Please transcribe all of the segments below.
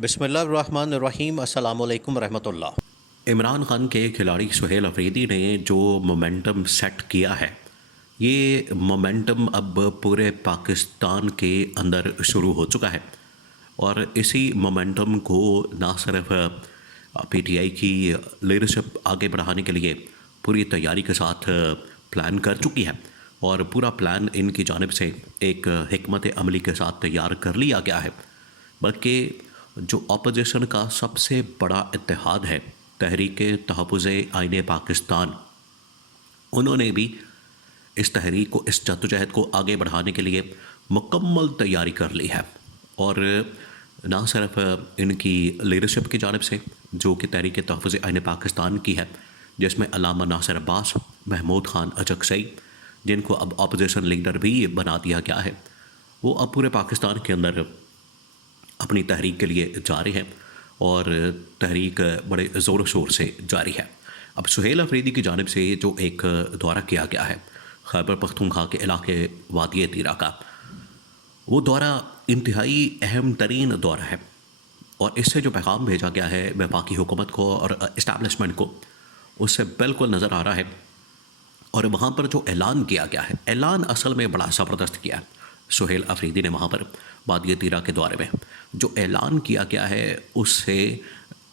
बिस्मिल्लाहिर्रहमानिर्रहीम अस्सलामु अलैकुम रहमतुल्लाह। इमरान खान के खिलाड़ी सुहेल अफरीदी ने जो मोमेंटम सेट किया है, ये मोमेंटम अब पूरे पाकिस्तान के अंदर शुरू हो चुका है और इसी मोमेंटम को ना सिर्फ पीटीआई की लीडरशिप आगे बढ़ाने के लिए पूरी तैयारी के साथ प्लान कर चुकी है और पूरा प्लान इनकी जानिब से एक हिकमत अमली के साथ तैयार कर लिया गया है, बल्कि जो अपोजिशन का सबसे बड़ा इत्तेहाद है तहरीक तहफ़्फ़ुज़ आईन पाकिस्तान, उन्होंने भी इस तहरीक को, इस जद्दोजहद को आगे बढ़ाने के लिए मुकम्मल तैयारी कर ली है। और ना सिर्फ इनकी लीडरशिप की जानिब से जो कि तहरीक तहफ़्फ़ुज़ आईन पाकिस्तान की है, जिसमें अल्लामा नासिर अब्बास, महमूद ख़ान अचकज़ई, जिनको अब अपोजिशन लीडर भी बना दिया गया है, वो अब पूरे पाकिस्तान के अंदर अपनी तहरीक के लिए जारी है और तहरीक बड़े ज़ोर शोर से जारी है। अब सुहेल अफरीदी की जानिब से जो एक दौरा किया गया है खैबर पख्तूनख्वा के इलाके वादी तीरा का, वो दौरा इंतहाई अहम तरीन दौरा है और इससे जो पैगाम भेजा गया है वफाकी हुकूमत को और इस्टेब्लिशमेंट को, उससे बिल्कुल नज़र आ रहा है। और वहाँ पर जो ऐलान किया गया है, ऐलान असल में बड़ा ज़बरदस्त किया है सुहेल अफरीदी ने। वहाँ पर वादी तीरा के दौरे में जो ऐलान किया गया है उससे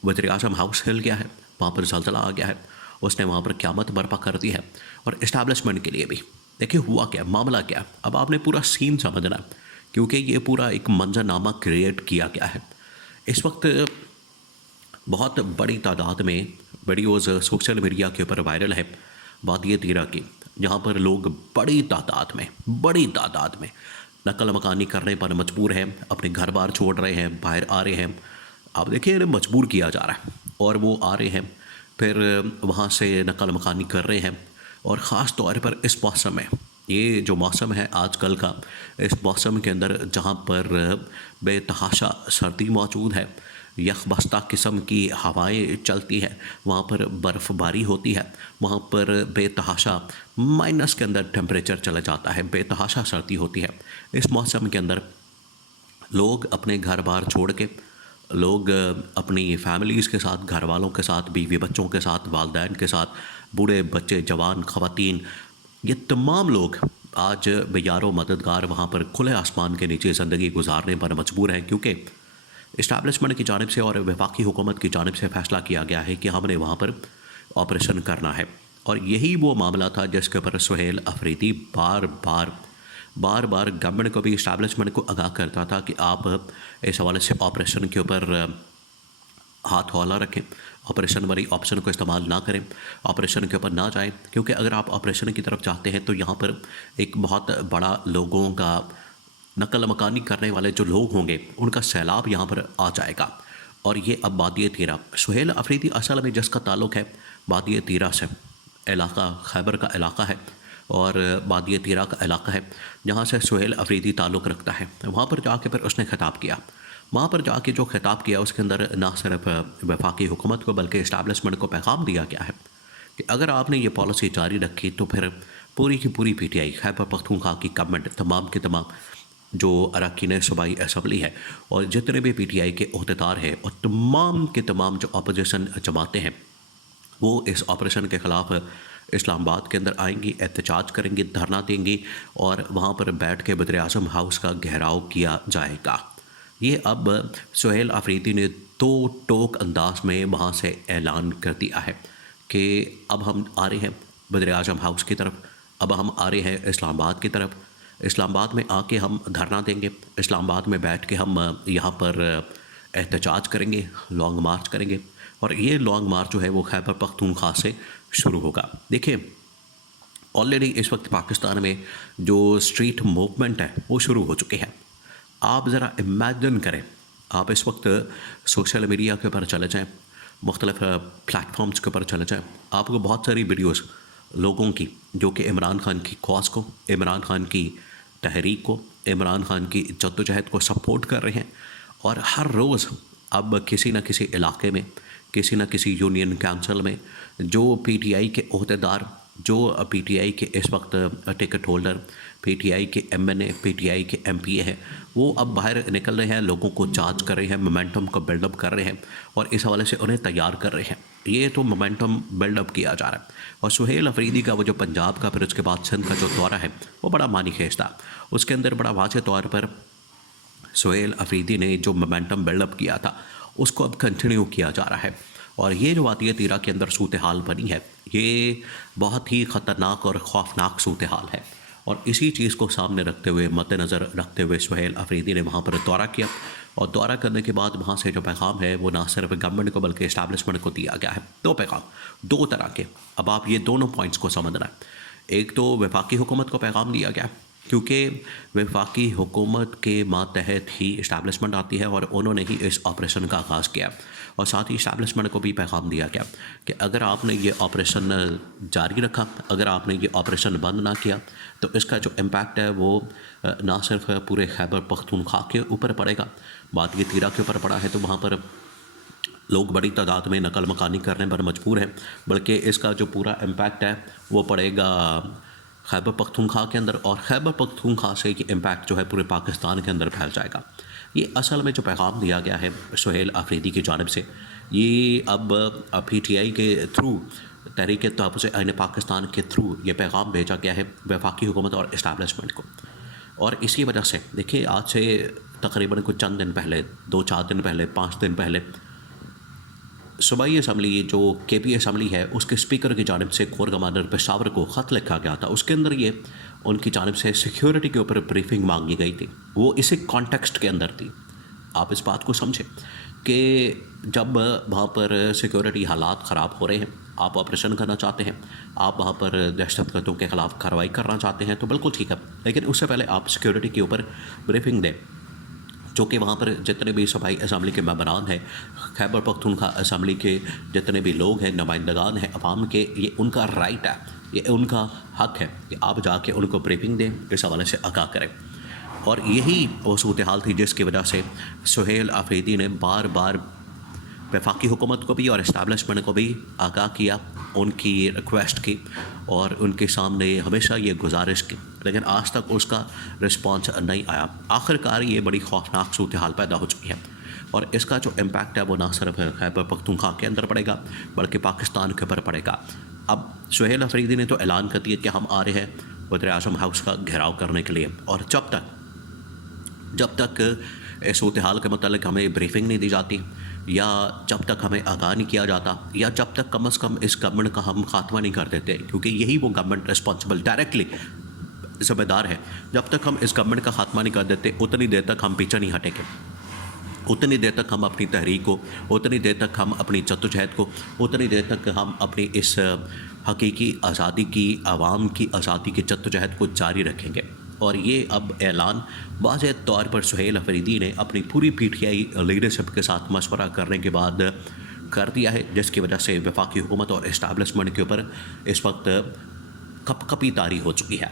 वज़ीर-ए-आज़म हाउस हिल गया है, वहाँ पर ज़लज़ला आ गया है, उसने वहाँ पर क़यामत बर्पा कर दी है। और इस्टेब्लिशमेंट के लिए भी देखिए हुआ क्या, मामला क्या, अब आपने पूरा सीन समझना है, क्योंकि ये पूरा एक मंजरनामा क्रिएट किया गया है। इस वक्त बहुत बड़ी तादाद में वीडियोज़ सोशल मीडिया के ऊपर वायरल है वादी तीरा की, जहाँ पर लोग बड़ी तादाद में नकल मकानी करने पर मजबूर हैं, अपने घर बार छोड़ रहे हैं, बाहर आ रहे हैं। आप देखिए इन्हें मजबूर किया जा रहा है और वो आ रहे हैं, फिर वहाँ से नकल मकानी कर रहे हैं। और ख़ास तौर पर इस मौसम में, ये जो मौसम है आजकल का, इस मौसम के अंदर जहाँ पर बेतहाशा सर्दी मौजूद है, यखबस्ता किस्म की हवाएं चलती हैं, वहाँ पर बर्फ़बारी होती है, वहाँ पर बेतहाशा माइनस के अंदर टेम्परेचर चला जाता है, बेतहाशा सर्दी होती है। इस मौसम के अंदर लोग अपने घर बार छोड़ के, लोग अपनी फैमिलीज़ के साथ, घर वालों के साथ, बीवी बच्चों के साथ, वालदैन के साथ, बूढ़े बच्चे, जवान, ख़वातीन, ये तमाम लोग आज बेयारो मददगार वहाँ पर खुले आसमान के नीचे ज़िंदगी गुजारने पर मजबूर हैं, क्योंकि इस्टेब्लिशमेंट की जानिब से और वफाकी हुकूमत की जानिब से फ़ैसला किया गया है कि हमने वहाँ पर ऑपरेशन करना है। और यही वो मामला था जिसके ऊपर सुहेल अफरीदी बार बार गवर्नमेंट को भी, इस्टेब्लिशमेंट को आगाह करता था कि आप इस हवाले से ऑपरेशन के ऊपर हाथ हौला रखें, ऑपरेशन वाली ऑप्शन को इस्तेमाल ना करें, ऑपरेशन के ऊपर ना जाएं, क्योंकि अगर आप ऑपरेशन की तरफ जाते हैं तो यहाँ पर एक बहुत बड़ा लोगों का, नकल मकानी करने वाले जो लोग होंगे उनका सैलाब यहाँ पर आ जाएगा। और ये अब वादी तीरा, सुहेल अफरीदी असल में जिसका ताल्लुक़ है वादी तीरा से, इलाका खैबर का इलाका है और वादी तीरा का इलाका है जहाँ से सुहेल अफरीदी ताल्लुक़ रखता है। वहाँ पर जाके फिर उसने खिताब किया, वहाँ पर जाके जो खिताब किया उसके अंदर ना सिर्फ वफाकी हुकूमत को बल्कि इस्टेब्लिशमेंट को पैगाम दिया गया है कि अगर आपने ये पॉलिसी जारी रखी तो फिर पूरी की पूरी पीटीआई, खैबर पख्तूनख्वा की गवर्नमेंट, तमाम के तमाम जो अरकान सूबाई असम्बली है और जितने भी पीटीआई के अहदेदार हैं और तमाम के तमाम जो अपोजिशन जमातें हैं, वो इस ऑपरेशन के ख़िलाफ़ इस्लामाबाद के अंदर आएंगी, एहतजाज करेंगी, धरना देंगी और वहाँ पर बैठ के वज़ीर-ए-आज़म हाउस का घेराव किया जाएगा। ये अब सुहेल अफरीदी ने दो टोक अंदाज में वहाँ से ऐलान कर दिया है कि अब हम आ रहे हैं वज़ीर-ए-आज़म हाउस की तरफ, अब हम आ रहे हैं इस्लामाबाद की तरफ, इस्लामाबाद में आके हम धरना देंगे, इस्लामाबाद में बैठ के हम यहाँ पर एहतजाज करेंगे, लॉन्ग मार्च करेंगे। और ये लॉन्ग मार्च जो है वो खैबर पख्तूनख्वा से शुरू होगा। देखिए ऑलरेडी इस वक्त पाकिस्तान में जो स्ट्रीट मूवमेंट है वो शुरू हो चुकी है। आप ज़रा इमेजिन करें, आप इस वक्त सोशल मीडिया के ऊपर चले जाएँ, मुख्तलिफ़ प्लेटफॉर्म्स के ऊपर चले जाएँ, आपको बहुत सारी वीडियोज़ लोगों की जो कि इमरान खान की कॉज को, इमरान खान की तहरीक को, इमरान खान की जद्दोजहद को सपोर्ट कर रहे हैं। और हर रोज़ अब किसी न किसी इलाके में, किसी न किसी यूनियन काउंसिल में जो पीटीआई के अहदेदार जो पीटीआई के इस वक्त टिकट होल्डर, पीटीआई के एमएनए, पीटीआई के एमपीए हैं, वो अब बाहर निकल रहे हैं, लोगों को चार्ज कर रहे हैं, मोमेंटम को बिल्डअप कर रहे हैं और इस हवाले से उन्हें तैयार कर रहे हैं। ये तो मोमेंटम बिल्डअप किया जा रहा है। और सुहेल अफरीदी का वो जो पंजाब का फिर उसके बाद सिंध का जो दौरा है वो बड़ा मानीखेज था। उसके अंदर बड़ा वाज़ेह तौर पर सुहेल अफरीदी ने जो मोमेंटम बिल्डअप किया था उसको अब कंटिन्यू किया जा रहा है। और ये जो वादिया तीरा के अंदर सूरत हाल बनी है, ये बहुत ही ख़तरनाक और खौफनाक सूरत हाल है। और इसी चीज़ को सामने रखते हुए, मद्देनज़र रखते हुए सुहेल अफरीदी ने वहाँ पर दौरा किया। और दौरा करने के बाद वहाँ से जो पैगाम है वो ना सिर्फ गवर्नमेंट को बल्कि इस्टेब्लिशमेंट को दिया गया है। दो पैगाम, दो तरह के। अब आप ये दोनों पॉइंट्स को समझना है। एक तो वफाकी हुकूमत को पैगाम दिया गया, क्योंकि वफाकी हुकूमत के मातहत ही इस्टेब्लिशमेंट आती है और उन्होंने ही इस ऑपरेशन का आगाज़ किया। और साथ ही इस्टेब्लिशमेंट को भी पैगाम दिया गया कि अगर आपने ये ऑपरेशन जारी रखा, अगर आपने ये ऑपरेशन बंद ना किया, तो इसका जो इम्पैक्ट है वो ना सिर्फ पूरे खैबर पख्तूनख्वा के ऊपर पड़ेगा, वादिया तीरा के ऊपर पड़ा है तो वहाँ पर लोग बड़ी तादाद में नकल मकानी करने पर मजबूर हैं, बल्कि इसका जो पूरा इम्पैक्ट है वो पड़ेगा खैबर पख्तूनख्वा के अंदर। और खैबर पख्तूनख्वा से ये इम्पैक्ट जो है पूरे पाकिस्तान के अंदर फैल जाएगा। ये असल में जो पैगाम दिया गया है सुहेल अफरीदी की जानिब से, ये अब पीटीआई के थ्रू, तहरीक तहफ़्फ़ुज़ ऐन पाकिस्तान के थ्रू ये पैगाम भेजा गया है वफाकी हुकूमत और इस्टेब्लिशमेंट को। और इसी वजह से देखिए, आज से तकरीबन कुछ चंद दिन पहले, 2-4 दिन पहले, 5 दिन पहले, सूबाई असम्बली जो केपी असम्बली है उसके स्पीकर की जानिब से कोर कमांडर पेशावर को ख़त लिखा गया था। उसके अंदर ये उनकी जानिब से सिक्योरिटी के ऊपर ब्रीफिंग मांगी गई थी। वो इसी कॉन्टेक्स्ट के अंदर थी। आप इस बात को समझें कि जब वहाँ पर सिक्योरिटी हालात ख़राब हो रहे हैं, आप ऑपरेशन करना चाहते हैं, आप वहाँ पर दहशतगर्दों के ख़िलाफ़ कार्रवाई करना चाहते हैं, तो बिल्कुल ठीक है, लेकिन उससे पहले आप सिक्योरिटी के ऊपर ब्रीफिंग दें। जो कि वहाँ पर जितने भी सूबाई असम्बली के मेंबरान हैं, खैबर पख्तूनख्वा असम्बली के जितने भी लोग हैं, नुमाइंदगान हैं अवाम के, ये उनका राइट है, ये उनका हक़ है कि आप जाके उनको ब्रीफिंग दें, इस हवाले से आगाह करें। और यही वो सूरत हाल थी जिसकी वजह से सुहेल अफरीदी ने बार बार वफाकी हुकूमत को भी और इस्टेब्लिशमेंट को भी आगाह किया, उनकी रिक्वेस्ट की और उनके सामने हमेशा ये गुजारिश की, लेकिन आज तक उसका रिस्पांस नहीं आया। आखिरकार ये बड़ी खौफनाक सूरत हाल पैदा हो चुकी है और इसका जो इम्पैक्ट है वो ना सिर्फ खैबर पख्तूनख्वा के अंदर पड़ेगा बल्कि पाकिस्तान के ऊपर पड़ेगा। अब सुहेल अफरीदी ने तो ऐलान कर दिया कि हम आ रहे हैं वज़ीर-ए-आज़म हाउस का घेराव करने के लिए, और जब तक इस सूरत हाल के मतलब हमें ब्रीफिंग नहीं दी जाती, या जब तक हमें आगाह नहीं किया जाता, या जब तक कम से कम इस गवर्नमेंट का हम खात्मा नहीं कर देते, क्योंकि यही वो गवर्नमेंट रिस्पॉन्सिबल डायरेक्टली ज़िम्मेदार है, जब तक हम इस गवर्नमेंट का खात्मा नहीं कर देते उतनी देर तक हम पीछे नहीं हटेंगे, उतनी देर तक हम अपनी तहरीक को, उतनी देर तक हम अपनी जद्दोजहद को, उतनी देर तक हम अपनी इस हकीकी आज़ादी की, आवाम की आज़ादी की जद्दोजहद को जारी रखेंगे। और ये अब ऐलान वाज़ेह तौर पर सुहेल अफरीदी ने अपनी पूरी पीटीआई लीडरशिप के साथ मशवरा करने के बाद कर दिया है, जिसकी वजह से वफाकी हुकूमत और इस्टेब्लिशमेंट के ऊपर इस वक्त कपकपी तारी हो चुकी है।